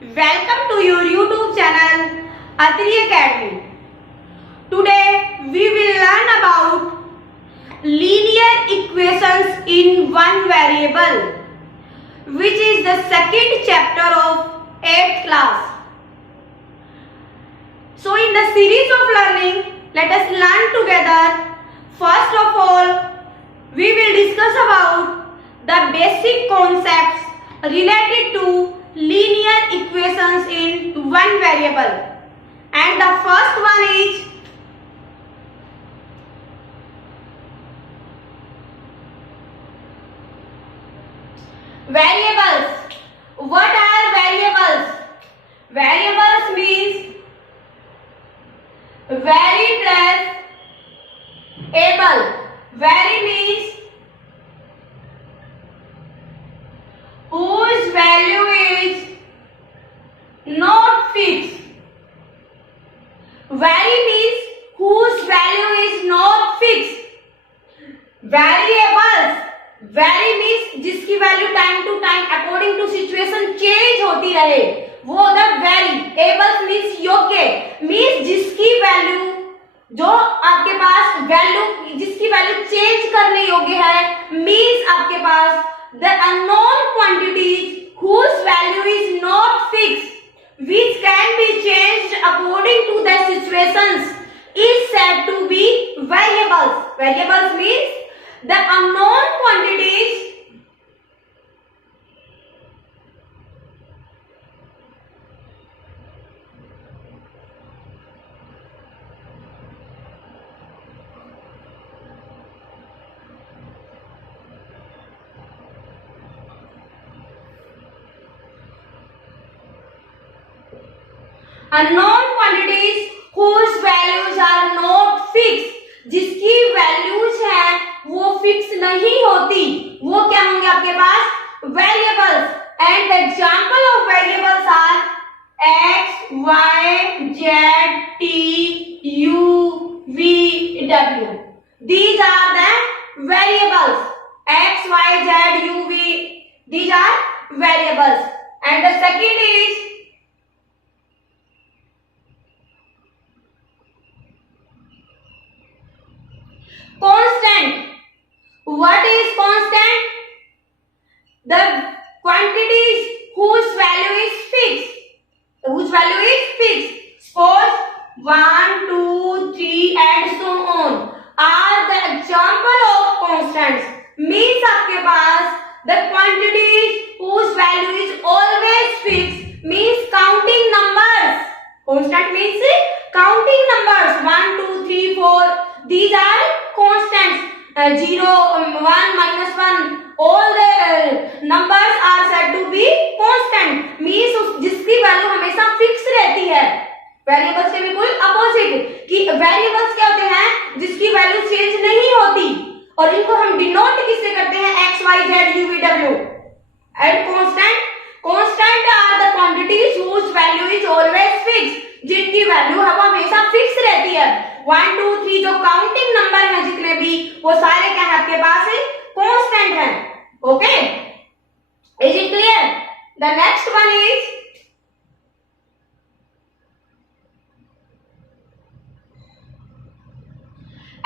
Welcome to your YouTube channel Atri Academy. Today we will learn about linear equations in one variable, which is the second chapter of 8th class. So in the series of learning, let us learn together. First of all, we will discuss about the basic concepts related to linear equations in one variable. And the first one is variables. What are variables? Variables means vary plus able. Vary means whose value is not fixed. Vary means whose value is not fixed. Variables, vary means जिसकी value time to time according to situation change होती रहे, वो होता है vary. Ables means योग्य, means जिसकी value जो आपके पास वैल्यू जिसकी वैल्यू चेंज करने योग्य है, मीन्स आपके पास the unknown quantities whose value is not fixed which can be changed according to the situations is said to be variables. Variables means the unknown quantities whose values are not fixed. जिसकी values है वो fix नहीं होती, वो क्या होंगे आपके पास? Variables. And example of variables are x, y, z, t, u, v, w. These are the variables. x, y, z, u, v. These are variables. And the second is constant. What is constant? The quantities whose value is fixed. Whose value is fixed. Suppose 1, 2, 3 and so on are the example of constants. Means आपके पास the quantities whose value is always fixed, means counting numbers. Constant means counting numbers 1, 2, 3, 4. These are constants. 0, 1, minus 1. All the numbers are said to be constant. Means जिसकी value हमेशा fix रहती है. Variables के बिल्कुल opposite कि variables क्या होते हैं? जिसकी वैल्यू चेंज नहीं होती, और इनको हम डिनोट किससे करते हैं? x, y, z, u, v, w. And constant are the quantities whose value is always fixed. जिनकी वैल्यू है वो हमेशा फिक्स रहती है. 1, 2, 3 जो काउंटिंग नंबर हैं जितने भी, वो सारे क्या है आपके पास? कांस्टेंट हैं. Okay, is it clear? The next one is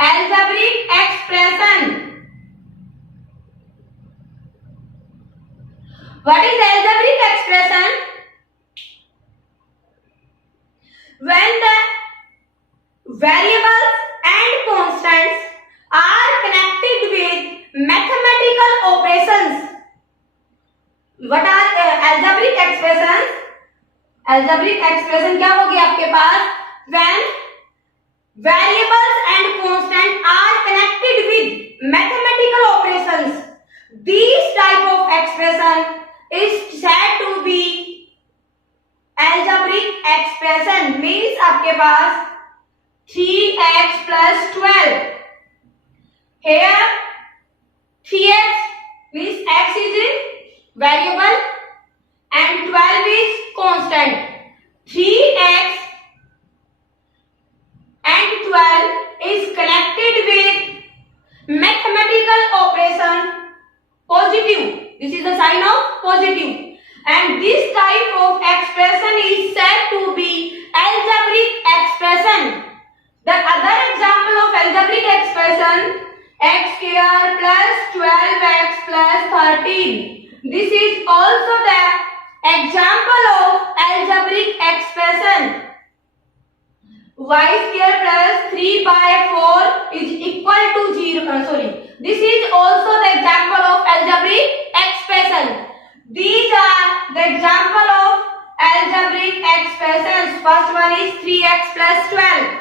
algebraic expression. What is algebraic expression? When the variables and constants are connected with mathematical operations. What are algebraic expressions? Algebraic expression क्या होगी आपके पास? When variables and constants are connected with mathematical operations, these type of expression is said to be algebraic expression. Means आपके पास 3x plus 12. Here 3x means x is a variable and 12 is constant. 3x and 12 is connected with mathematical operation positive. This is the sign of positive. And this type of expression y square plus 3 by 4 is equal to 0. Sorry. This is also the example of algebraic expression. These are the example of algebraic expressions. First one is 3x plus 12.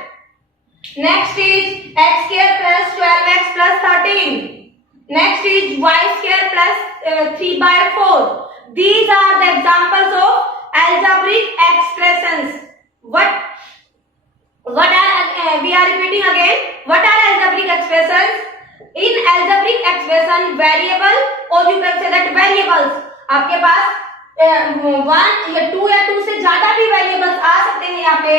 Next is x square plus 12x plus 13. Next is y square plus 3 by 4. These are the examples of algebraic expressions. What are we are repeating again? What are algebraic expressions? In algebraic expression, variable or you can say that variables. आपके पास 1 या 2 या 2 से ज्यादा भी variables आ सकते हैं यहाँ पे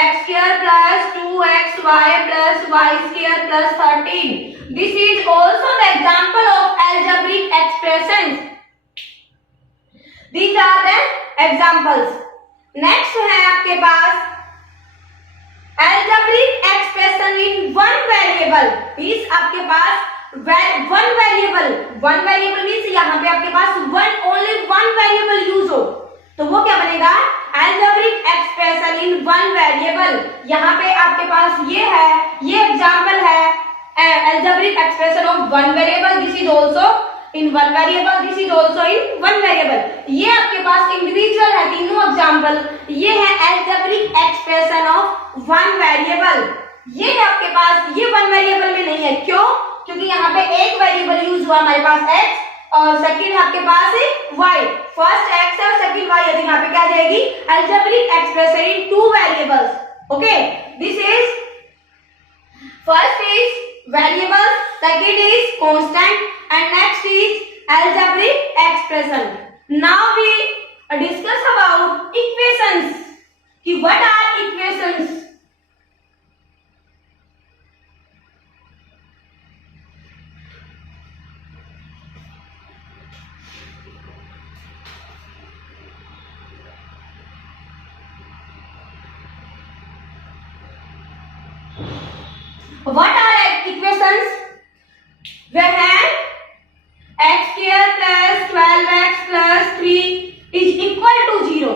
x square plus 2xy plus y square plus 13. This is also the example of algebraic expressions. These are the examples. Next है आपके पास algebraic expression in one variable. Means आपके पास one variable means यहाँ पे आपके पास only one variable use हो तो वो क्या बनेगा algebraic expression in one variable. यहाँ पे आपके पास ये है, ये example है algebraic expression of one variable. This is also in one variable. This is also in one variable. ये आपके पास individual है तीनों example. ये है algebraic expression of one variable. ये है आपके पास, ये one variable में नहीं है. क्यों? क्योंकि यहाँ पे एक वेरिएबल यूज हुआ हमारे पास x और सेकंड आपके पास है y. फर्स्ट x है और सेकंड y है तो यहाँ पे क्या आ जाएगी algebraic expression in two variables. Okay, this is first is variable, second is constant and next is algebraic expression. Now we discuss about equations. कि what are equations? What are equations? वे हैं x square plus 12x plus 3 is equal to 0.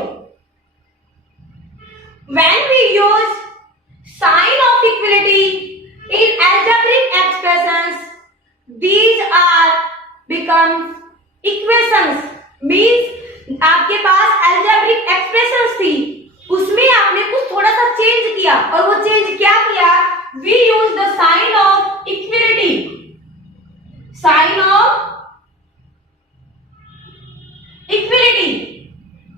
When we use sign of equality in algebraic expressions, these are become equations. Means आपके पास algebraic expressions थी, उसमें आपने कुछ थोड़ा सा change किया और वो चेंज क्या किया? We use the sign of equality. Sign of equality.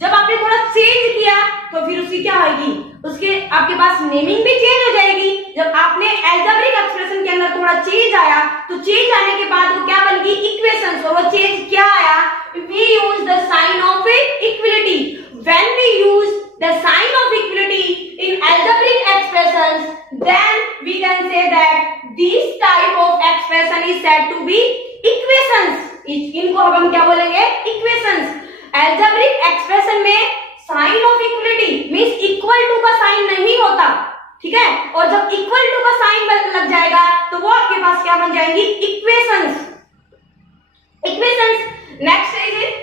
जब आपने थोड़ा चेंज किया तो फिर उसकी क्या होगी? उसके आपके पास नेमिंग भी चेंज हो जाएगी. जब आपने algebraic expression के अंदर थोड़ा चेंज आया तो चेंज आने के बाद वो क्या बन गई? इक्वेशंस. और वो चेंज क्या आया? We use the sign of equality. When we use the sign of equality in algebraic expressions, then we can say that this type of expression is said to be equations. इनको अब हम क्या बोलेंगे? Equations. algebraic expression में sign of equality means equal to का sign नहीं होता, ठीक है? और जब equal to का sign लग जाएगा तो वो आपके पास क्या बन जाएंगी? Equations. Equations. Next is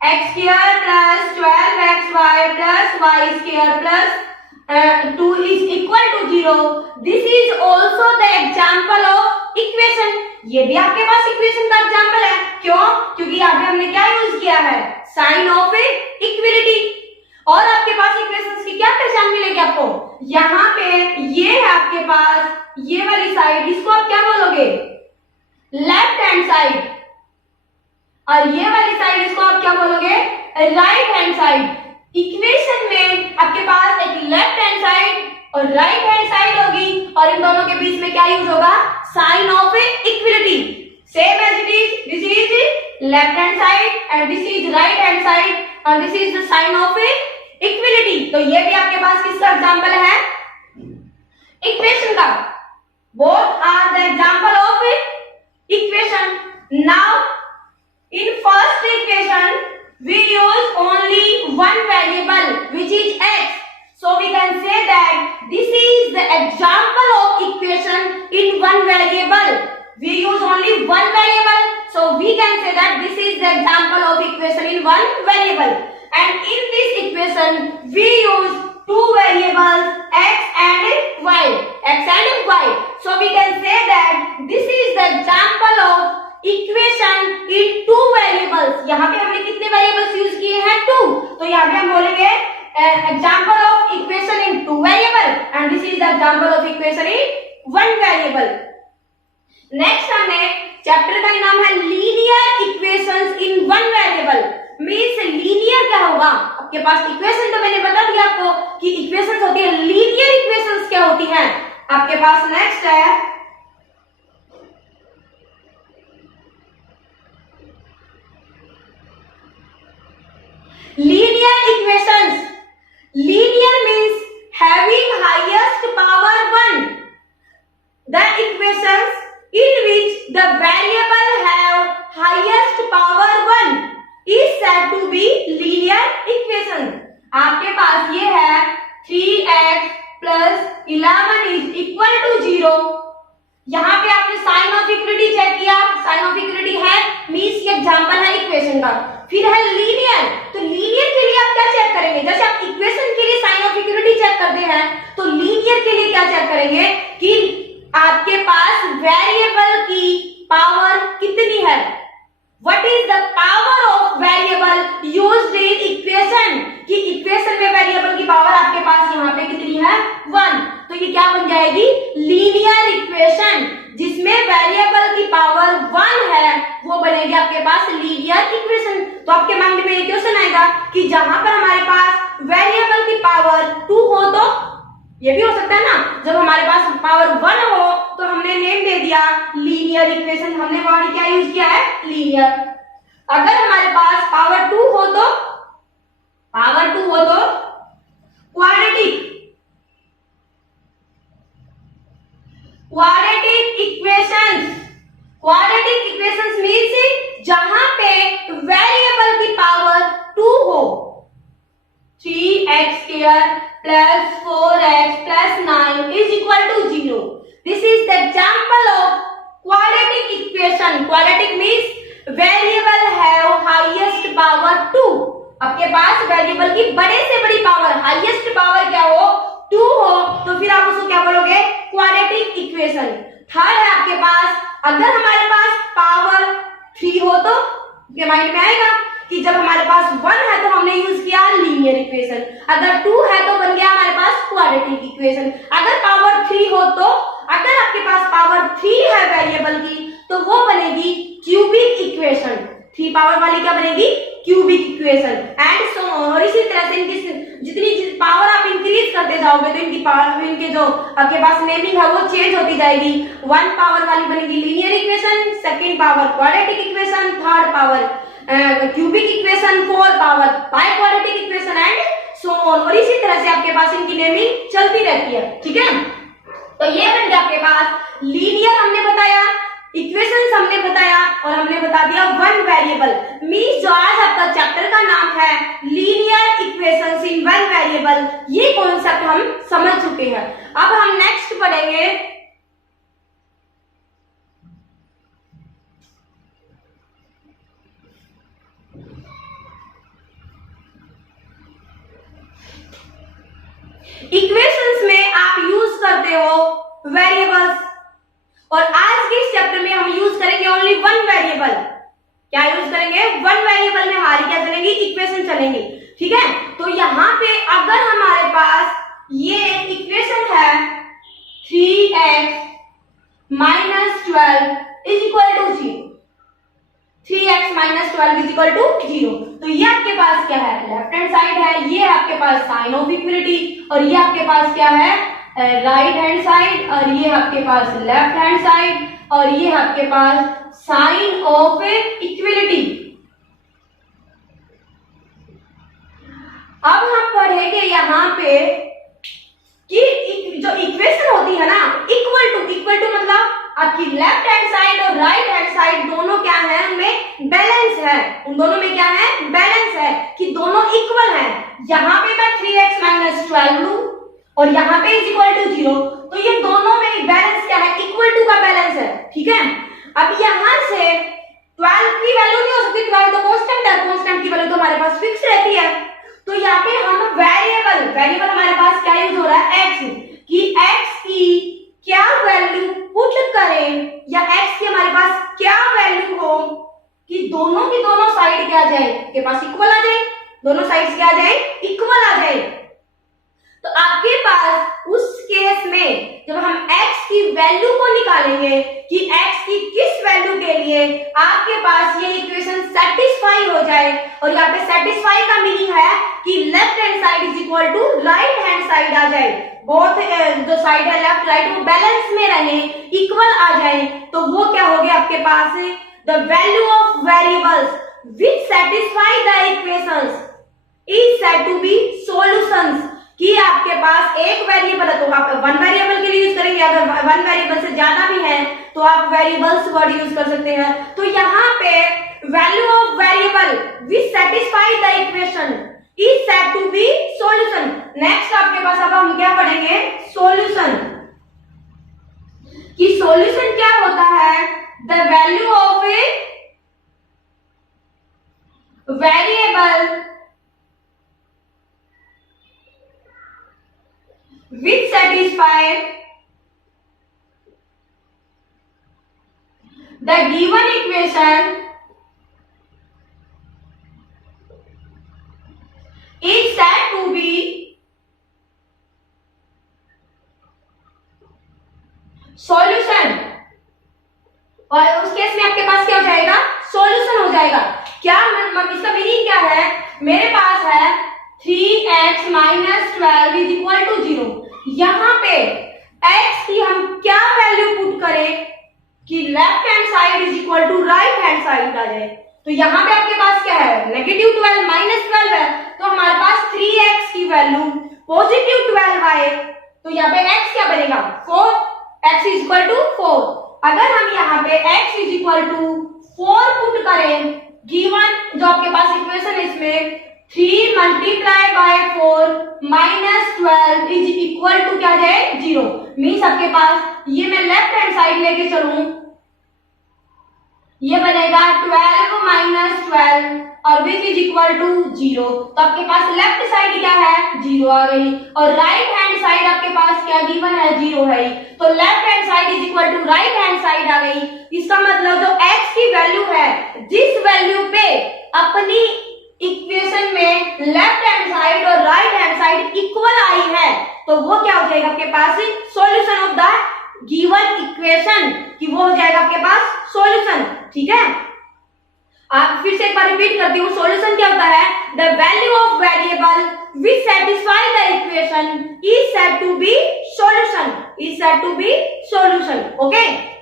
x square plus 12xy plus y square plus 2 is equal to 0. This is also the example of equation. ये भी आपके पास equation का example है. क्यों? क्योंकि यहाँ पे हमने क्या यूज किया है? Sign of equality. और आपके पास equations की क्या पहचान मिलेगी आपको? यहाँ पे ये है आपके पास ये वाली साइड, इसको आप क्या बोलोगे? Left hand side. और ये वाली साइड इसको आप क्या बोलोगे? Right hand side. इक्वेशन में आपके पास एक लेफ्ट हैंड साइड और राइट हैंड साइड होगी और इन दोनों के बीच में क्या यूज होगा? Sign of equality. Same as it is. This is left hand side and this is right hand side और this is the sign of equality. तो ये भी आपके पास किसका एग्जांपल है? इक्वेशन का. Both are the example of equation. Now in first equation we use only one variable which is x. So we can say that this is the example of equation in one variable. We use only one variable, so we can say that this is the example of equation in one variable. And in this equation we use two variables x and example of equation in two variable and this is the example of equation in one variable. Next हमने chapter का नाम है linear equations in one variable. Means linear क्या होगा, आपके पास equation तो मैंने बता दिया आपको कि इक्वेशंस होती है, लीनियर इक्वेशंस क्या होती हैं आपके पास। नेक्स्ट है linear equations. Linear means having highest power 1, the equations in which the variable have highest power 1 is said to be linear equation। आपके पास ये है 3x plus 11 is equal to 0। यहाँ पे आपने साइन ऑफ इक्विटी चेक किया, sign of equity है means ये example है इक्वेशन का। फिर है लीनियर, तो लीनियर के लिए आप क्या चेक करेंगे, जैसे आप इक्वेशन के लिए साइन ऑफ इक्विटी चेक करते हैं तो लीनियर के लिए क्या चेक करेंगे कि आपके पास वेरिएबल की पावर कितनी है। What is the power of variable used in equation, कि इक्वेशन में वेरिएबल की पावर आपके पास यहाँ पे कितनी है 1। तो ये क्या बन जाएगी लीनियर इक्वेशन, जिसमें वेरिएबल की पावर 1 है वो बनेगी आपके पास लीनियर इक्वेशन। तो आपके माइंड में ये क्वेश्चन आएगा कि जहां पर हमारे पास वेरिएबल की पावर 2 हो तो ये भी हो सकता है ना, जब हमारे पास पावर 1 हो तो हमने नेम दे दिया लीनियर इक्वेशन, हमने वहां क्या यूज किया है लीनियर। अगर हमारे पास पावर 2 हो तो quadratic equations. Quadratic equations means जहां पे वेरिएबल की पावर 2 हो, 3x square plus 4x plus 9 is equal to 0. This is the example of quadratic equation. Quadratic means variable have highest power 2. आपके पास वेरिएबल की बड़े से बड़ी पावर, हाईएस्ट पावर क्या हो 2 हो, तो फिर आप उसको क्या बोलोगे क्वाड्रेटिक इक्वेशन। थर्ड है आपके पास, अगर हमारे पास पावर 3 हो तो आपके माइंड में आएगा कि जब हमारे पास 1 है तो हमने यूज किया लीनियर इक्वेशन, अगर 2 है तो बन गया हमारे पास क्वाड्रेटिक इक्वेशन। अगर पावर 3 हो तो, अगर आपके पास पावर 3 है वेरिएबल की तो वो बनेगी क्यूबिक इक्वेशन। 3 पावर वाली क्या बनेगी cubic equation and so on. और इसी तरह से इनकी जितनी पावर आप इंक्रीज करते जाओगे तो इनकी पावर, इनके जो आपके पास नेमिंग है वो चेंज होती जाएगी। 1 पावर वाली बनेगी linear equation, second power quadratic equation, third power cubic equation, 4 power biquadratic equation and so on. और इसी तरह से आपके पास इनकी नेमिंग चलती रहती है, ठीक है। तो ये बन गया आपके पास लीनियर, हमने बताया इक्वेशंस, हमने बताया और हमने बता दिया वन वेरिएबल। मींस जो आज आपका चैप्टर का नाम है linear equations in one variable, ये कॉन्सेप्ट हम समझ चुके हैं। अब हम नेक्स्ट पढ़ेंगे इक्वेशंस में आप यूज करते हो वेरिएबल्स, और आज के इस चैप्टर में हम यूज करेंगे ओनली वन वेरिएबल। क्या यूज करेंगे वन वेरिएबल में हमारी क्या चलेंगी इक्वेशन चलेंगी, ठीक है। तो यहां पे अगर हमारे पास ये इक्वेशन है 3x minus 12 is equal to 0, 3x minus 12 is equal to 0, तो ये आपके पास क्या है लेफ्ट हैंड साइड है, ये आपके पास साइन ऑफ इक्विलिटी, और ये आपके पास क्या है राइट हैंड साइड, और ये आपके पास लेफ्ट हैंड साइड, और ये आपके पास साइन ऑफ इक्विलिटी। अब हम पढ़ेंगे यहां पे कि जो इक्वेशन होती है ना इक्वल टू मतलब आपकी लेफ्ट हैंड साइड और राइट हैंड साइड दोनों क्या है उनमें बैलेंस है, उन दोनों में क्या है बैलेंस है कि दोनों इक्वल है। यहां पे मैं 3x माइनस 12 लूं और यहाँ पे इज इक्वल टू 0, तो ये दोनों में बैलेंस क्या है इक्वल टू का बैलेंस है, ठीक है। अब यहाँ से 12 की वैल्यू नहीं हो सकती, 12 तो कांस्टेंट है, कांस्टेंट की वैल्यू तो हमारे पास फिक्स रहती है। तो यहाँ पे हम वेरिएबल हमारे पास क्या यूज हो रहा है x, कि x की क्या वैल्यू पुट करें या x की हमारे पास क्या वैल्यू हो कि दोनों की दोनों साइड क्या आ जाए के पास इक्वल आ जाए, दोनों साइड्स क्या आ जाए इक्वल आ जाए। निकालेंगे कि x की किस वैल्यू के लिए आपके पास ये इक्वेशन सेटिस्फाई हो जाए। और यहाँ पे सेटिस्फाई का मीनिंग है कि left hand side is equal to right hand side आ जाए, बोथ जो साइड है लेफ्ट राइट वो बैलेंस में रहे, इक्वल आ जाए। तो वो क्या हो गया आपके पास, the value of variables which satisfy the equations is said to be solutions. कि आपके पास एक वेरिएबल है तो आप वन वेरिएबल के लिए यूज करेंगे, अगर वन वेरिएबल से ज्यादा भी है तो आप वेरिएबल्स वर्ड यूज कर सकते हैं। तो यहाँ पे value of variable which satisfy the equation is said to be solution. Next आपके पास अब हम क्या पढ़ेंगे, सॉल्यूशन। कि सॉल्यूशन क्या होता है, the value of a variable which satisfy the given equation is said to be solution। और उस केस में आपके पास क्या हो जाएगा, सॉल्यूशन हो जाएगा। क्या इसका मीनिंग क्या है, मेरे पास है 3x minus 12 is equal to 0। यहाँ पे x की हम क्या वैल्यू पुट करें कि left hand side is equal to right hand side आ जाए। तो यहाँ पे आपके पास क्या है, नेगेटिव 12 माइनस 12 है, तो हमारे पास 3x की वैल्यू पॉजिटिव 12 आए, तो यहाँ पे x क्या बनेगा 4, x इज इक्वल टू 4। अगर हम यहाँ पे x is equal to 4 put करें, गिवन जो आपके पास इक्वेशन है इसमें 3 multiply by 4 minus 12 is equal to क्या है 0। मीन्स आपके पास ये मैं लेफ्ट हैंड साइड लेके चलूं, ये बनेगा 12 माइनस 12 और विच इज इक्वल टू 0। तो आपके पास लेफ्ट साइड क्या है 0 आ गई, और राइट हैंड साइड आपके पास क्या गिवन है 0 है। तो left hand side is equal to right hand side आ गई। इसका मतलब जो x की वैल्यू है, जिस वैल्यू पे अपनी इक्वेशन में लेफ्ट हैंड साइड और राइट हैंड साइड इक्वल आई है, तो वो क्या हो जाएगा आपके पास solution of the given equation, कि वो हो जाएगा आपके पास सॉल्यूशन। ठीक है, आप फिर से एक बार रिपीट करती हूँ, सॉल्यूशन क्या होता है, the value of variable which satisfy the equation is said to be solution, is said to be solution. Okay,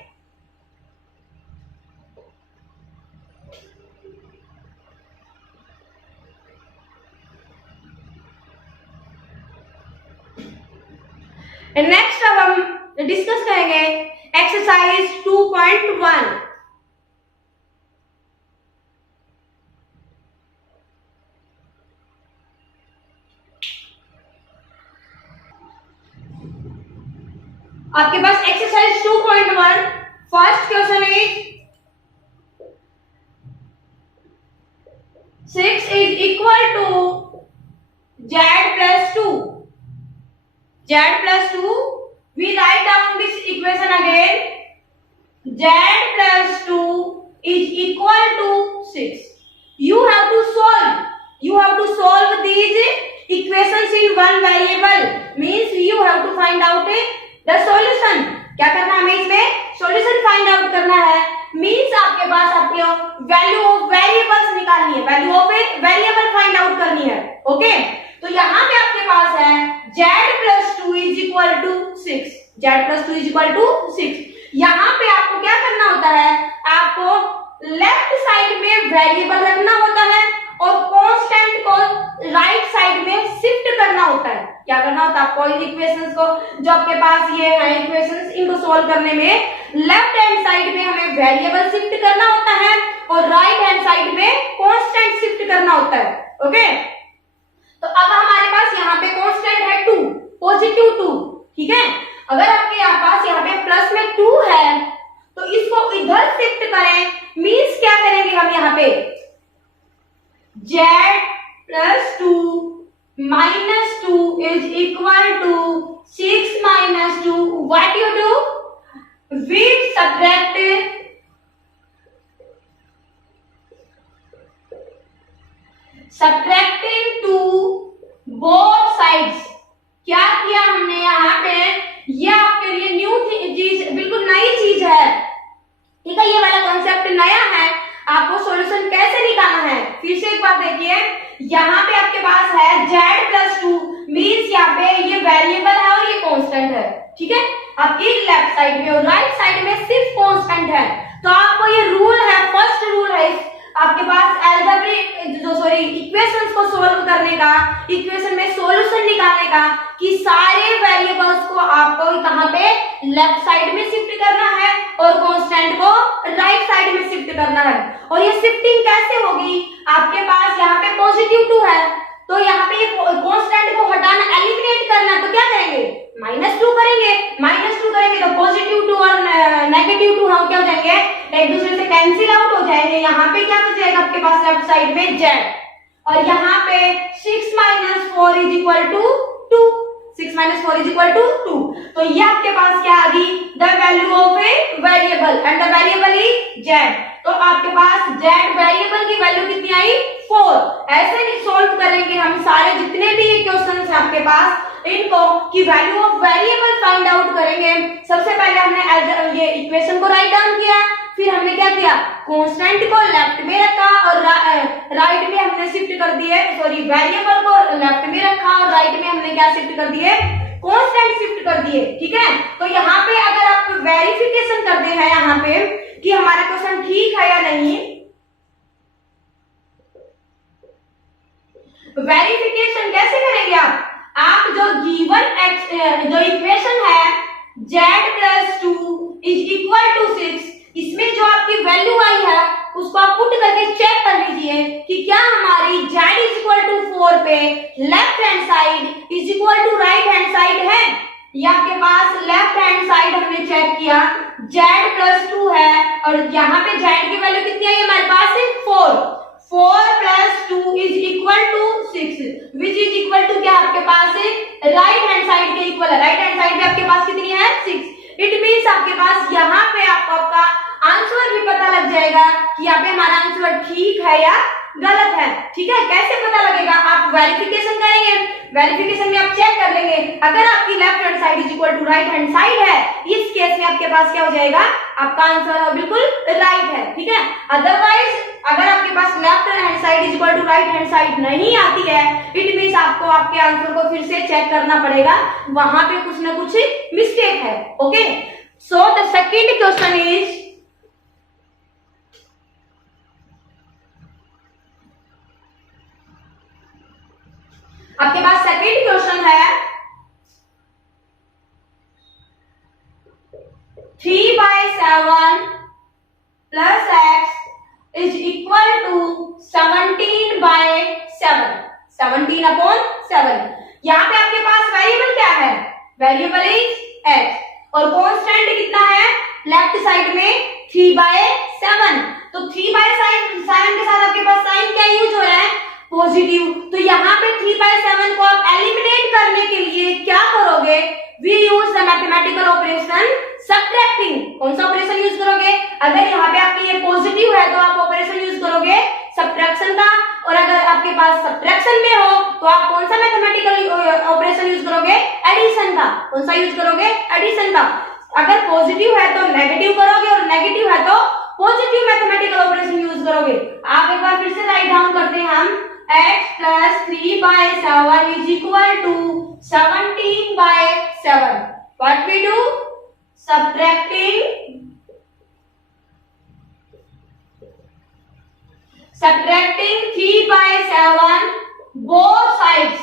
next अब हम डिस्कस करेंगे एक्सरसाइज 2.1। आपके पास exercise 2.1 first question is 6 is equal to z plus 2. Z plus 2, we write down this equation again. Z plus 2 is equal to 6. You have to solve these equations in one variable. Means you have to find out the solution. क्या करना है हमें इसमें solution find out करना है। Means आपके पास आपको value of variables निकालनी है, value of a variable find out करनी है। ओके, तो यहाँ पे आपके पास है z plus 2 is equal to 6. z plus 2 is equal to 6. यहाँ पे आपको क्या करना होता है, आपको लेफ्ट साइड में वेरिएबल रखना होता है और कांस्टेंट को राइट साइड में शिफ्ट करना होता है। क्या करना होता है आपको, इन इक्वेशंस को जो आपके पास ये है इक्वेशंस, इनको सोल्व करने में लेफ्ट हैंड साइड में हमें वेरिएबल शिफ्ट करना होता है और राइट हैंड साइड में कांस्टेंट शिफ्ट करना होता है। ओके, तो अब हमारे पास यहाँ पे कांस्टेंट है 2, पॉजिटिव 2। ठीक है, अगर आपके पास यहाँ पे प्लस में 2 है तो इसको इधर शिफ्ट करें। मींस क्या करेंगे हम यहाँ पे z plus 2 minus 2 is equal to 6 minus 2. What you do? We subtracting to both sides। क्या किया हमने यहाँ पे, ये आपके लिए न्यू चीज, बिल्कुल नई चीज मीन्स यहाँ पे ये वेरिएबल है और ये कांस्टेंट है, ठीक है। अब एक लेफ्ट साइड में और राइट साइड में सिर्फ कांस्टेंट है, तो आपको ये रूल है, फर्स्ट रूल है आपके पास इक्वेशंस को सोल्व करने का, इक्वेशन में सॉल्यूशन निकालने का, कि सारे वेरिएबल्स को आपको कहां पे लेफ्ट साइड में शिफ्ट करना है और कांस्टेंट को राइट साइड में शिफ्ट करना है। और ये शिफ्टिंग कैसे होगी, आपके पास यहाँ पे पॉजिटिव 2 है, तो यहाँ पे कांस्टेंट को हटाना, एलिमिनेट करना, तो क्या करेंगे, -2 करेंगे। -2 करेंगे तो पॉजिटिव 2 और नेगेटिव 2 हम क्या हो जाएंगे, एक दूसरे से कैंसिल आउट हो जाएंगे। यहाँ पे क्या बचेगा आपके पास लेफ्ट साइड में z, और यहाँ पे 6 - 4 = 2, 6 - 4 = 2। तो ये आपके पास क्या आ गई, the value of a variable and the variable is z। तो आपके पास z वेरिएबल की वैल्यू कितनी आई, 4। ऐसे नहीं सोल्व करेंगे हम सारे जितने भी ये क्वेश्चंस हैं आपके पास, इनको की value of variable find out करेंगे। सबसे पहले हमने ये इक्वेशन को राइट डाउन किया, फिर हमने क्या किया, कांस्टेंट को लेफ्ट में रखा और राइट में हमने शिफ्ट कर दिए, सॉरी वेरिएबल को लेफ्ट में रखा और राइट में हमने क्या शिफ्ट कर दिए, कांस्टेंट शिफ्ट कर दिए, ठीक है। तो यहाँ पे अगर आप वेरिफिकेशन करते हैं यहाँ पे कि हमारा क्वेश्चन ठीक है या नहीं, वेरिफिकेशन कैसे करेंगे आप जो गिवन जो इक्वेशन है z + 2 = 6, इसमें जो आपकी वैल्यू आई है उसको आप पुट करके चेक कर लीजिए कि क्या हमारी z = 4 पे left hand side = right hand side है। ये आपके पास लेफ्ट हैंड साइड हमने चेक किया, z + 2 है और यहाँ पे z की वैल्यू कितनी आई हमारे पास, 4 + 2 = 6, विच इज इक्वल टू क्या आपके पास राइट हैंड साइड के इक्वल है। राइट हैंड साइड पे आपके पास कितनी है, 6। इट मींस आपके पास यहाँ पे आपको आपका आंसर भी पता लग जाएगा कि यहाँ पे हमारा आंसर ठीक है या गलत है, ठीक है। कैसे पता लगेगा, आप वेरिफिकेशन करेंगे, वेरिफिकेशन में आप चेक कर लेंगे, अगर आपकी left hand side = right hand side है, इस केस में आपके पास क्या हो जाएगा, आपका आंसर बिल्कुल राइट है, ठीक है। अदरवाइज अगर आपके पास left hand side = right hand side नहीं आती है, इट मींस आपको आपके आंसर को फिर से चेक करना पड़ेगा, वहां पे कुछ ना कुछ मिस्टेक है, okay. So the second question is, आपके पास सेकंड क्वेश्चन है 3/7 + x = 17/7, 17/7। यहाँ पे आपके पास वेरिएबल क्या है, वेरिएबल इज x और कांस्टेंट कितना है, लेफ्ट साइड में 3/7। तो 3/7 के साथ आपके पास साइन क्या यूज हो रहा है, पॉजिटिव। तो यहाँ पे 3/7 को आप एलिमिनेट करने के लिए क्या करोगे, we use the mathematical operation subtracting. कौन सा ऑपरेशन यूज करोगे, अगर यहाँ पे आपके ये पॉजिटिव है तो आप ऑपरेशन यूज करोगे सबट्रैक्शन का, और अगर आपके पास सबट्रैक्शन में हो तो आप कौन सा मैथमेटिकल ऑपरेशन यूज करोगे, एडिशन का। कौन सा यूज करोगे, एडिशन का। अगर पॉजिटिव है तो नेगेटिव करोगे और नेगेटिव है तो पॉजिटिव मैथमेटिकल ऑपरेशन यूज करोगे। आप एक बार फिर से राइट डाउन करते हैं हम, x + 3/7 = 17/7. What we do? Subtracting 3/7 both sides.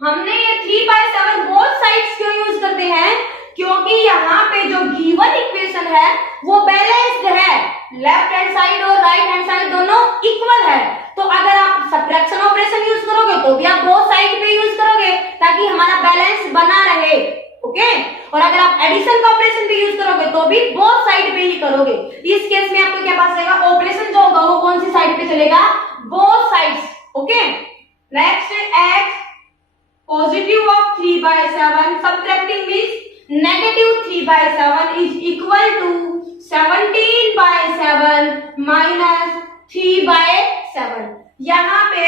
हमने ये 3/7 both sides क्यों यूज करते हैं, क्योंकि यहाँ पे जो गिवन इक्वेशन है वो बैलेंस्ड है, लेफ्ट हैंड साइड और राइट हैंड साइड दोनों इक्वल है। तो अगर आप सबट्रैक्शन ऑपरेशन यूज करोगे तो भी आप बोथ साइड पे यूज करोगे ताकि हमारा बैलेंस बना रहे, ओके। और अगर आप एडिशन का ऑपरेशन भी यूज करोगे तो भी बोथ साइड पे ही करोगे। इस केस में आपको क्या पास आएगा, ऑपरेशन जो होगा वो कौन सी साइड पे चलेगा, both sides, okay. Next x positive of 3/7 subtracting means negative 3/7 = 17/7 - 3/7। यहाँ पे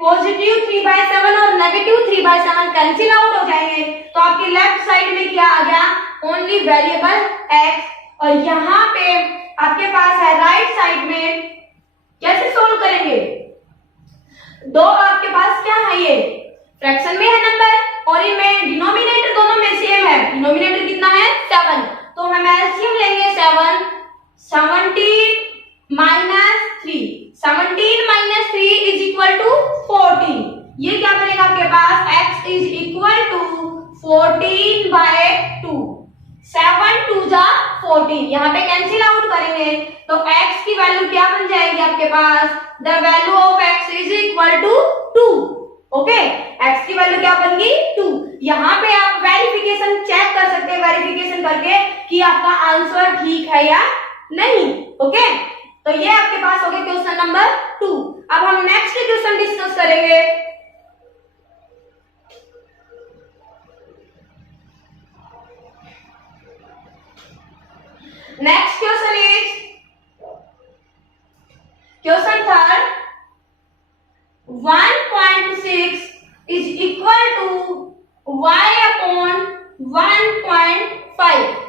पॉजिटिव 3/7 और नेगेटिव 3/7 कैंसिल आउट हो जाएंगे, तो आपके लेफ्ट साइड में क्या आ गया, ओनली वेरिएबल x। और यहाँ पे आपके पास है राइट साइड में, कैसे सोल्व करेंगे, दो आपके पास क्या है, ये फ्रैक्शन में है नंबर और इनमें डिनोमिनेटर दोनों में सेम है। डिनोमिनेटर कितना है 7, तो हम एलसीएम लेंगे 7, 17 minus 3, 17 minus 3 is equal to 14। ये क्या बनेगा आपके पास x is equal to 14 by 2, 7 2 जा 14, यहाँ पे कैंसिल आउट करेंगे तो x की वैल्यू क्या बन जाएगी आपके पास, the value of x is equal to 2। Okay, x की वैल्यू क्या बन गई 2। यहाँ पे आप वेरिफिकेशन चेक कर सकते हैं, वेरिफिकेशन करके कि आपका आंसर ठीक है या नहीं। ओके, तो ये आपके पास हो गया क्वेश्चन नंबर 2। अब हम नेक्स्ट क्वेश्चन डिस्कस करेंगे। Next question is question third, 1.6 is equal to y upon 1.5।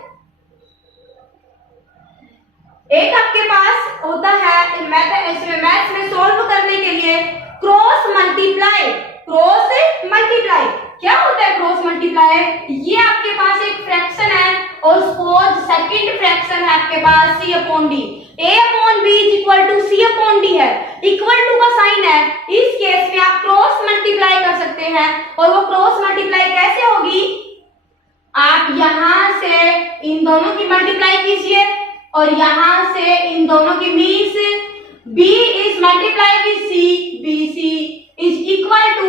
एक आपके पास होता है मैथ्स में सॉल्व करने के लिए क्रॉस मल्टीप्लाई। क्रॉस मल्टीप्लाई क्या होता है क्रॉस मल्टीप्लाई, ये आपके पास एक फ्रैक्शन है और सपोज सेकंड फ्रैक्शन है आपके पास c upon d, a upon b is equal to c upon d है, इक्वल टू का साइन है। इस केस में आप क्रॉस मल्टीप्लाई कर सकते हैं और वो क्रॉस मल्टीप्लाई कैसे होगी, आप यहां से इन दोनों की मल्टीप्लाई कीजिए और यहां से इन दोनों की means b is multiplied with c, bc is equal to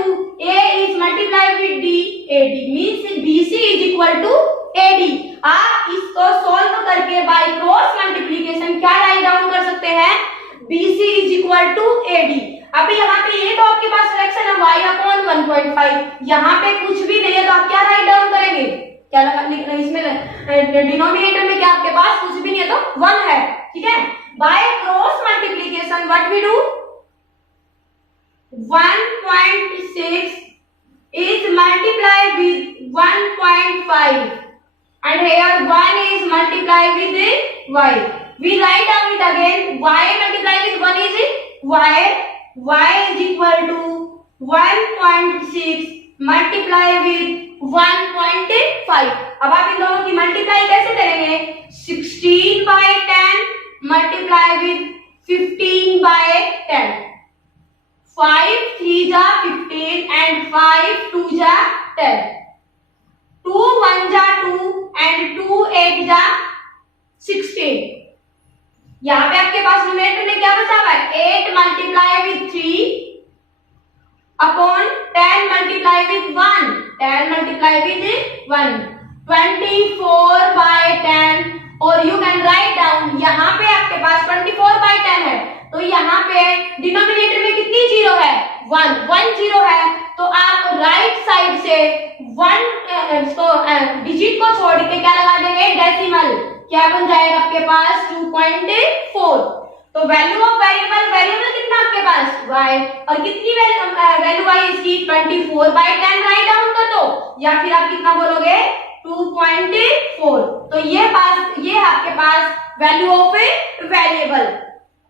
a is multiplied with d, ad means bc is equal to ad। आप इसको सॉल्व करके बाय क्रॉस मल्टीप्लिकेशन क्या राइट डाउन कर सकते हैं, bc is equal to ad। अब यहाँ पे ये तो आपके पास फ्रैक्शन है y अपॉन 1.5, यहाँ पे कुछ भी नहीं है तो आप क्या राइट डाउन करेंगे, क्या लिखना इसमें डिनोमिनेटर में क्या आपके पास कुछ भी नहीं है तो 1 है। ठीक है, by cross multiplication what we do, 1.6 is multiplied with 1.5 and here 1 is multiplied with y. We write down it again, y multiplied with 1 is y is equal to 1.6 multiplied with 1.5। अब आप इन दोनों की मल्टीप्लाई कैसे करेंगे, 16 by 10 multiply with 15 by 10, 5 3 जा 15 and 5 2 जा 10, 2 1 जा 2 and 2 8 जा 16। यहाँ पे आपके पास न्यूमरेटर में क्या बचा हुआ है, 8 multiply with 3 upon 10 multiply with 1, 10 multiply with 1, 24 by 10 और यू कैन राइट डाउन, यहाँ पे आपके पास 24 by 10 है तो यहाँ पे डिनोमिनेटर में कितनी जीरो है, 1 जीरो है, तो आप राइट साइड से 1 डिजिट को छोड़ के क्या लगा देंगे डेसिमल, क्या बन जाएगा आपके पास 2.4। तो वैल्यू ऑफ वेरिएबल कितना आपके पास y और कितनी वैल्यू y इसकी 24 by 10 राइट डाउन कर दो या फिर आप कितना बोलोगे 2.4। तो ये आपके पास वैल्यू ऑफ वेरिएबल,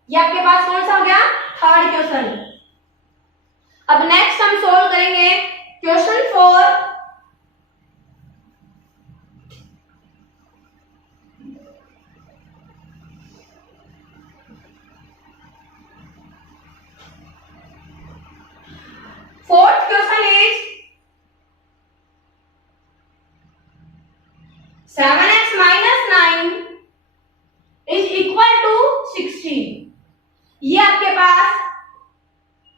ये आपके पास कौन सा हो गया थर्ड क्वेश्चन। अब नेक्स्ट हम सोल्व करेंगे question 4। Fourth question is 7x minus 9 is equal to 16। ये आपके पास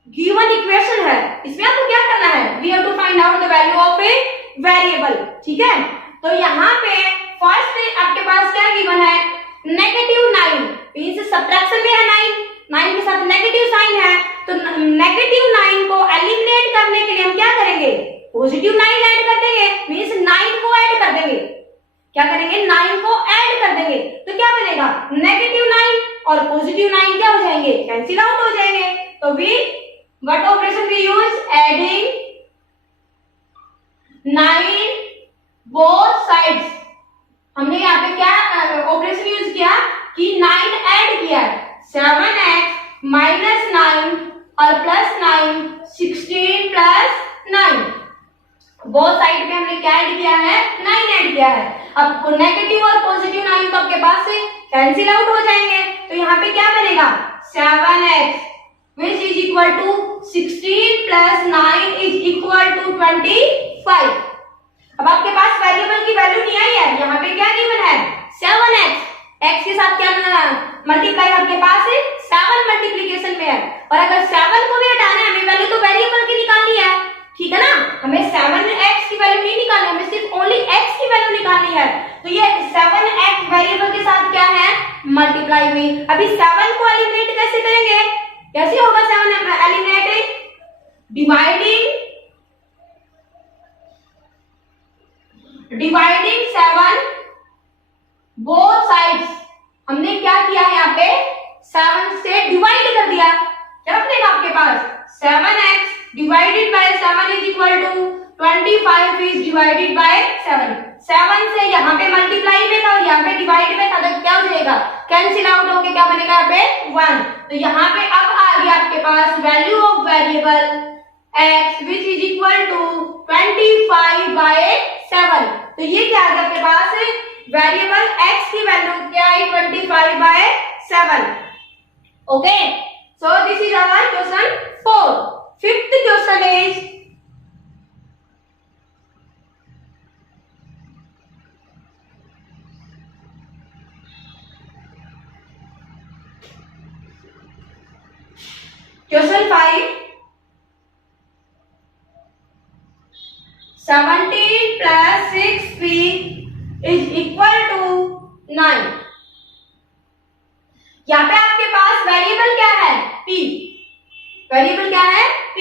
गिवन इक्वेशन है, इसमें आपको क्या करना है, we have to find out the value of a variable। ठीक है, तो यहाँ पे फर्स्ट आपके पास क्या गिवन है, -9 मींस सब्ट्रैक्शन में है 9 के साथ नेगेटिव साइन है, तो -9 को एलिमिनेट करने के लिए हम क्या करेंगे, +9 ऐड कर देंगे, मींस 9 को ऐड कर देंगे, क्या करेंगे 9 को ऐड कर देंगे, तो क्या बनेगा -9 और +9 क्या हो जाएंगे, कैंसिल आउट हो जाएंगे। तो we what operation we use, adding 9 both sides. हमने यहाँ पे क्या ऑपरेशन यूज किया कि 9 ऐड किया, 7x minus 9 और +9 16 + 9 बोथ साइड पे हमने क्या ऐड किया है, 9 ऐड किया है। अब नेगेटिव और पॉजिटिव 9 तो आपके पास से कैंसिल आउट हो जाएंगे, तो यहाँ पे क्या बनेगा 7x which is equal to 16 plus 9 is equal to 25। अब आपके पास वेरिएबल की वैल्यू नहीं आई है, यहाँ पे क्या गिवन है 7x, x के साथ क्या मल्टीप्लाई आपके पास है 7 मल्टीप्लिकेशन में है, और अगर 7 को भी हटाना है हमें वैल्यू तो वेरिएबल की निकालनी है, ठीक है ना, हमें 7x की वैल्यू नहीं निकालनी, हमें सिर्फ ओनली x की वैल्यू निकालनी है। तो ये 7x वेरिएबल के साथ क्या है मल्टीप्लाई हुई। अभी 7 को एलिमिनेट कैसे करेंगे, कैसे होगा 7 एलिमिनेट, डिवाइडिंग 7 बोथ साइड्स। हमने क्या किया है यहाँ पे 7 से डिवाइड कर दिया, क्या बनेगा आपके पास 7x divided by 7 is equal to 25 is divided by 7। 7 से यहाँ पे मल्टीप्लाई में था और यहाँ पे डिवाइड में था, तो क्या हो जाएगा कैंसिल आउट होके क्या बनेगा यहाँ पे 1। तो यहाँ पे अब आ गया आपके पास value of variable x which is equal to 25 by 7। तो ये क्या आ गया आपके पास वेरिएबल x की वैल्यू क्या है 25 by 7। Okay, so this is our question 4। Fifth question is question 5। 17 plus 6p is equal to 9। यहाँ पे आपके पास वेरिएबल क्या है p, वेरिएबल क्या है p।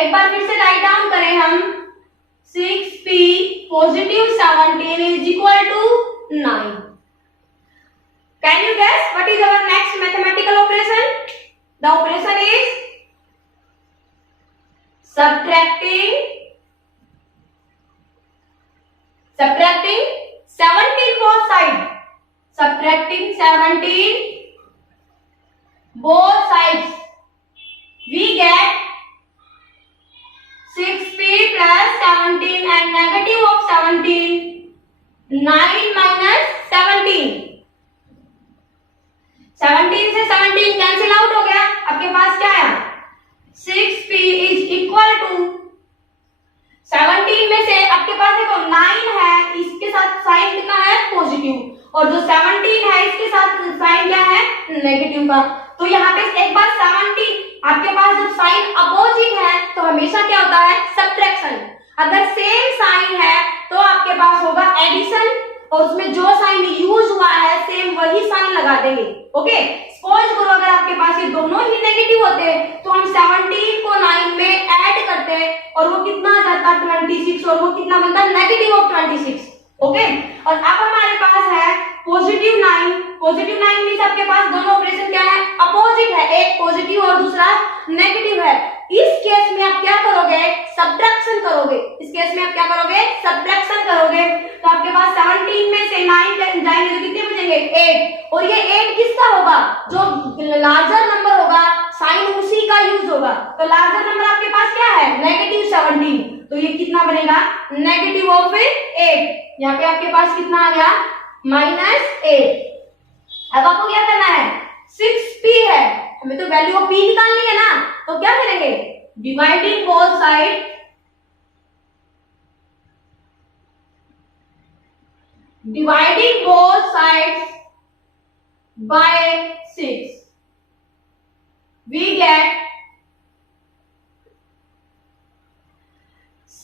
एक बार फिर से राइट डाउन करें हम 6p positive 17 is equal to 9। Can you guess what is our next mathematical operation? The operation is subtracting 17 both sides, subtracting 17 both sides, we get 6p plus 17 and negative of 17, 9 minus 17। 17 से 17 cancel out हो गया, आपके पास क्या है 6p is equal to 17 में से आपके पास देखो 9 है, इसके साथ साइन कितना है पॉजिटिव, और जो 17 है इसके साथ साइन क्या है नेगेटिव का। तो यहाँ पे एक बार 17 आपके पास जब साइन अपोजिट है तो हमेशा क्या होता है सब्ट्रैक्शन। अगर सेम साइन है तो आपके पास होगा एडिशन, और उसमें जो साइन यूज हुआ है सेम वही साइन लगा देंगे। ओके, सपोज करो अगर आपके पास ये दोनों ही नेगेटिव होते तो हम 17 को 9 में ऐड करते और वो कितना आ जाता 26, और वो कितना बनता नेगेटिव ऑफ 26। ओके, और अब हमारे पास है पॉजिटिव 9। पॉजिटिव 9 मींस आपके पास दोनों ऑपरेशन क्या है अपोजिट है, एक पॉजिटिव और दूसरा नेगेटिव है। इस केस में आप क्या करोगे सब्ट्रैक्शन करोगे, इस केस में आप क्या करोगे सब्ट्रैक्शन करोगे। तो आपके पास 17 में से 9 जाएंगे तो कितने बचेंगे 8, और ये 8 किसका होगा जो लार्जर नंबर होगा साइन उसी का यूज होगा। तो लार्जर नंबर आपके पास क्या है नेगेटिव 17, तो ये कितना बनेगा नेगेटिव ऑफ 8। यहाँ पे आपके पास कितना आ गया -8। अब आपको क्या करना है 6p है, हमें तो वैल्यू ऑफ p निकालनी है ना, तो क्या करेंगे dividing both side, dividing both sides by 6, we get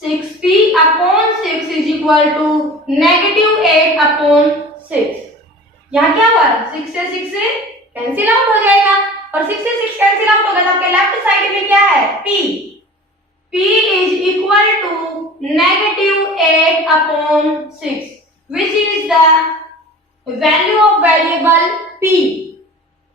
6p upon 6 is equal to -8 upon 6। यहाँ क्या हुआ 6 से 6 से कैंसिल आउट हो जाएगा, और 6 से 6 कैंसिल आउट होगा तो आपके लेफ्ट साइड में क्या है p, p is equal to -8 upon 6 which is the value of variable p।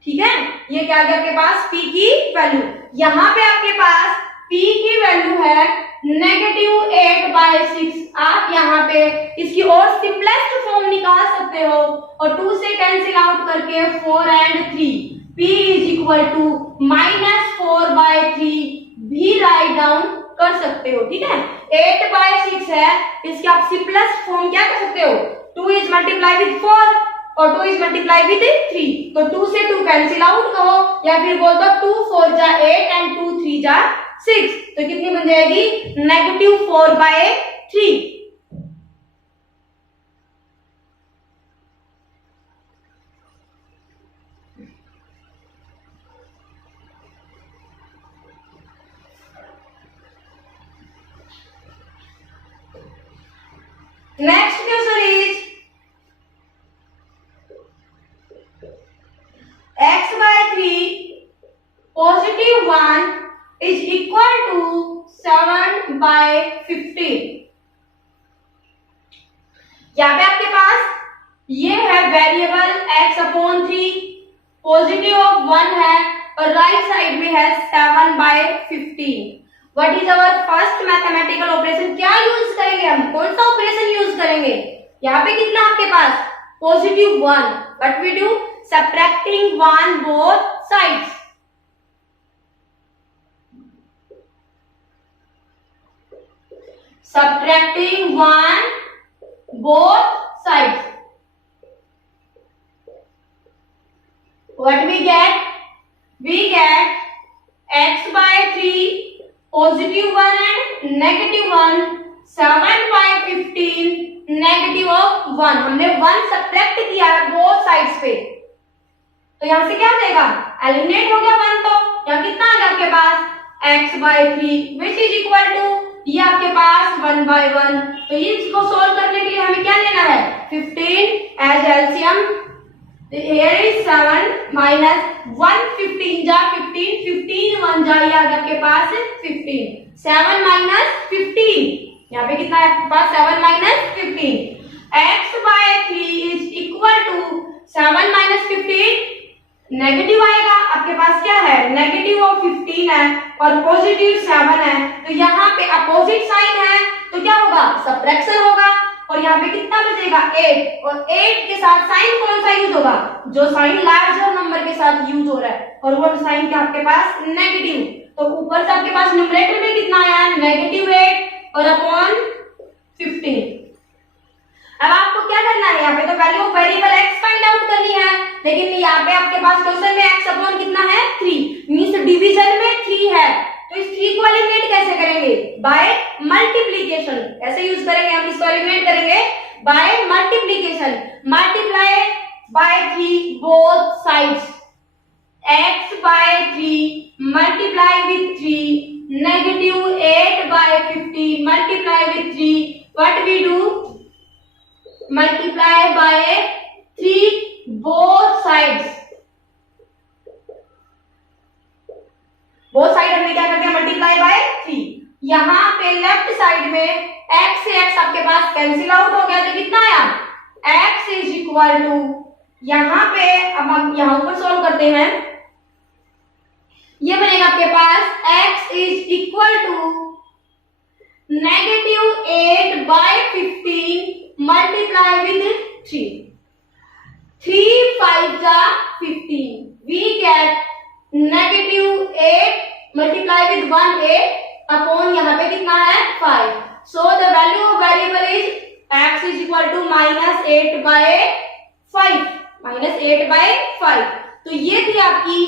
ठीक है, ये क्या आ गया आपके पास p की वैल्यू। यहाँ पे आपके पास p की वैल्यू है -8/6। आप यहाँ पे इसकी और सिंपलेस्ट फॉर्म निकाल सकते हो, और 2 से कैंसिल आउट करके 4 and 3, p is equal to -4/3 भी भी राइट डाउन कर सकते हो, ठीक है। 8/6 है, इसके आप सिंपलेस्ट फॉर्म क्या कर सकते हो, 2 इज मल्टीप्लाई विद 4 और 2 इज मल्टीप्लाई विद 3, तो 2 से 2 कैंसिल आउट कहो या फिर बोल दो 2 4 जा 8 एंड 2 3 जा 6, तो कितनी बन जाएगी, -4/3। Next question is x/3 +1 is equal to 7/15। यहाँ पे आपके पास ये है वेरिएबल x/3, पॉजिटिव ऑफ 1 है और राइट साइड में है 7/15। What is our first mathematical operation, क्या यूज करेंगे हम, कौन सा ऑपरेशन यूज करेंगे। यहाँ पे कितना आपके पास positive 1, what we do, subtracting 1 both sides. Subtracting 1 both sides. What we get? We get x/3 positive 1 and -1, 7/15 -1। हमने 1 सब्ट्रैक्ट किया है बोथ साइड्स पे, तो यहां से क्या हो जाएगा, एलिमिनेट हो गया 1, तो यहां कितना आ गया आपके पास x/3 which is equal to, ये आपके पास 1/1। तो इसको सोल्व करने के लिए हमें क्या लेना है, 15 as LCM, here is 7 minus 1, 15 जा 15, 15 1 जा, ये आ गया आपके पास 15, 7 माइनस 15, यहाँ पे कितना है आपके पास 7 minus 15, x/3 is equal to 7 minus 15, negative आएगा आपके पास, क्या है नेगेटिव ऑफ 15 है और पॉजिटिव 7 है, तो यहाँ पे अपोजिट साइन है तो क्या होगा, सब्ट्रैक्शन होगा, और यहाँ पे कितना बचेगा 8, और 8 के साथ साइन कौन सा यूज होगा, जो साइन लार्जर नंबर के साथ यूज हो रहा है, और वो साइन क्या आपके पास नेगेटिव, तो ऊपर से आपके पास न्यूमरेटर में कितना आया -8 और अपॉन 15। अब आपको क्या करना है, यहाँ पे तो value of variable x find out करनी है, लेकिन यहाँ पे आपके पास क्वेश्चन में x अपॉन कितना है 3, मींस डिवीजन में 3 है, तो इस 3 को एलिमिनेट कैसे करेंगे, बाय मल्टीप्लिकेशन। कैसे यूज करेंगे हम इसको, एलिमिनेट करेंगे by multiplication, multiply by 3 both sides, x/3 multiply with 3 -8/15 multiply with 3, what we do, multiply by 3 both sides। both side हमने क्या कर दिया, मल्टीप्लाई बाय 3। यहाँ पे लेफ्ट साइड में x से x आपके पास कैंसिल आउट हो गया, तो कितना आया, x इज इक्वल टू, यहाँ पे अब हम यहाँ ऊपर सॉल्व करते हैं, ये बनेगा आपके पास x is equal to -8/15 multiply with 3, 3 5 जा 15, we get -8 multiply with 1 8 upon यहाँ पे कितना है 5, so the value of variable is x is equal to -8/5, तो ये थी आपकी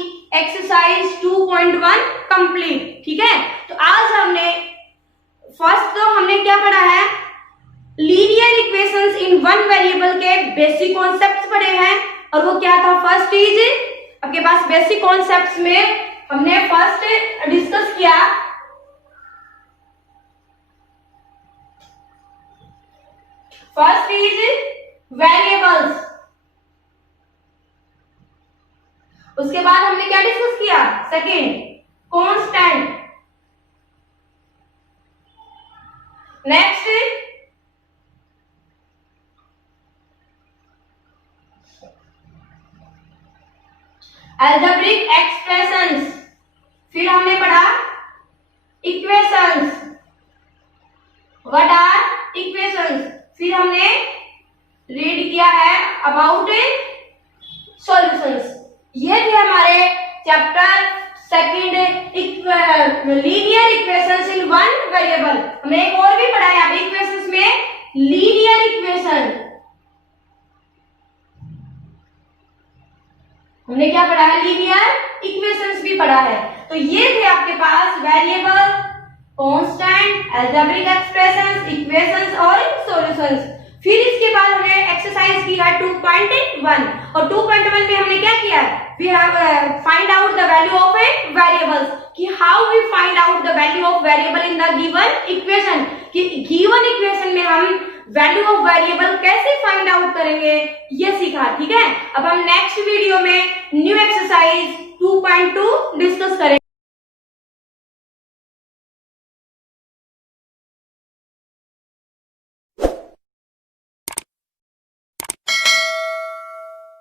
एक्सरसाइज 2.1 कंप्लीट, ठीक है। तो आज हमने फर्स्ट तो हमने क्या पढ़ा है, linear equations in one variable के बेसिक कॉन्सेप्ट्स पढ़े हैं, और वो क्या था, फर्स्ट इज आपके पास बेसिक कॉन्सेप्ट्स में हमने फर्स्ट डिस्कस किया फर्स्ट इज वेरिएबल्स, उसके बाद हमने क्या डिस्कस किया, second constant, next algebraic expressions, फिर हमने पढ़ा equations, what are equations, फिर हमने रीड किया है about solutions। ये थे हमारे chapter second linear equations in one variable, हमने एक और भी पढ़ा है यहाँ पे इक्वेशंस में, लीनियर इक्वेशन। हमने क्या पढ़ा है, लीनियर इक्वेशंस भी पढ़ा है। तो ये थे आपके पास variable, constant, algebraic expressions, equations और सॉल्यूशंस। फिर इसके बाद हमने एक्सरसाइज की है 2.1 और 2.1 में हमने क्या किया है, we have find out the value of a variables, कि how we find out the value of variable in the given equation, कि given equation में हम वैल्यू ऑफ वेरिएबल कैसे फाइंड आउट करेंगे ये सीखा। ठीक है, अब हम नेक्स्ट वीडियो में न्यू एक्सरसाइज 2.2 डिस्कस करेंगे।